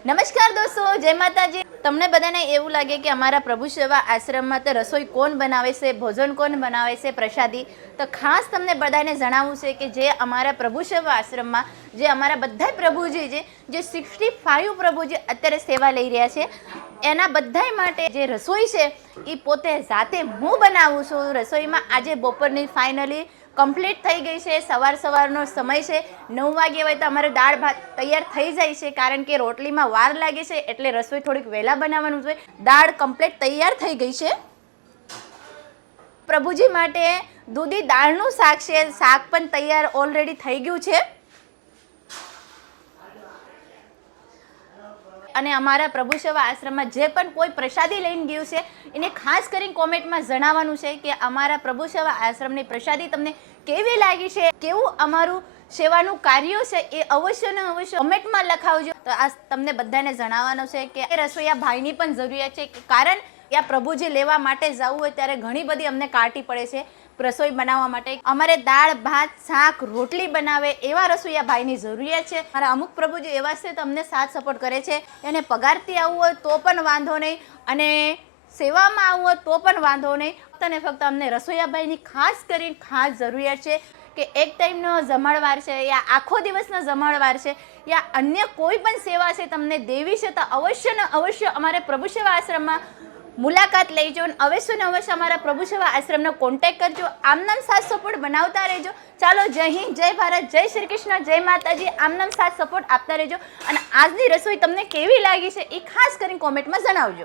નમસ્કાર દોસ્તો, જય માતાજી। તમને બધાને એવું લાગે કે અમારા પ્રભુ સેવા આશ્રમમાં તો રસોઈ કોણ બનાવે છે, ભોજન કોણ બનાવે છે, પ્રસાદી, તો ખાસ તમને બધાને જણાવવું છે કે જે અમારા પ્રભુ સેવા આશ્રમમાં જે અમારા બધા પ્રભુજી છે, જે 65 પ્રભુજી અત્યારે સેવા લઈ રહ્યા છે, એના બધાય માટે જે રસોઈ છે એ પોતે જાતે હું બનાવું છું। રસોઈમાં આજે બપોરની ફાઇનલી કમ્પ્લીટ થઈ ગઈ છે। સવારનો સમય છે, 9 વાગે હોય તો અમારે દાળ ભાત તૈયાર થઈ જાય છે, કારણ કે રોટલીમાં વાર લાગે છે એટલે રસોઈ થોડીક વહેલા બનાવવાનું છે। દાળ કમ્પ્લીટ તૈયાર થઈ ગઈ છે। પ્રભુજી માટે દૂધી દાળનું શાક છે, શાક પણ તૈયાર ઓલરેડી થઈ ગયું છે। અને અમારા પ્રભુ સેવા આશ્રમમાં જે પણ કોઈ પ્રસાદી લઈને ગયું છે એને ખાસ કરીને કોમેન્ટમાં જણાવવાનું છે કે અમારા પ્રભુ સેવા આશ્રમની પ્રસાદી તમને કેવી લાગી છે, કેવું અમારું સેવાનું કાર્ય છે, એ અવશ્ય ને અવશ્ય કોમેન્ટમાં લખાવજો। તો આ તમને બધાને જણાવવાનું છે કે રસોઈયા ભાઈની પણ જરૂરિયાત છે, કારણ કે પ્રભુજી લેવા માટે જવું હોય ત્યારે ઘણી બધી અમને કાઢી પડે છે રસોઈ બનાવવા માટે। અમારે દાળ ભાત શાક રોટલી બનાવે એવા રસોઈયા ભાઈની જરૂરિયાત છે। મારા અમુક પ્રભુજી એવા છે તો અમને સાથ સપોર્ટ કરે છે, એને પગારથી આવવું હોય તો પણ વાંધો નહીં, અને સેવામાં આવવું હોય તો પણ વાંધો નહીં। ફક્ત ને ફક્ત અમને રસોઈયા ભાઈની ખાસ જરૂરિયાત છે કે એક ટાઈમનો જમણવાર છે, યા આખો દિવસનો જમણવાર છે, યા અન્ય કોઈ પણ સેવા છે તમને દેવી છે, તો અવશ્ય ને અવશ્ય અમારે પ્રભુ સેવા આશ્રમમાં મુલાકાત લેજો અને અવશ્ય ને અવશ્ય અમારા પ્રભુ સેવા આશ્રમનો કોન્ટેક્ટ કરજો। આમનામ સાથ સપોર્ટ બનાવતા રહેજો। ચાલો, જય હિન્દ, જય ભારત, જય શ્રી કૃષ્ણ, જય માતાજી। આમનામ સાથ સપોર્ટ આપતા રહેજો અને આજની રસોઈ તમને કેવી લાગી છે એ ખાસ કરીને કોમેન્ટમાં જણાવજો।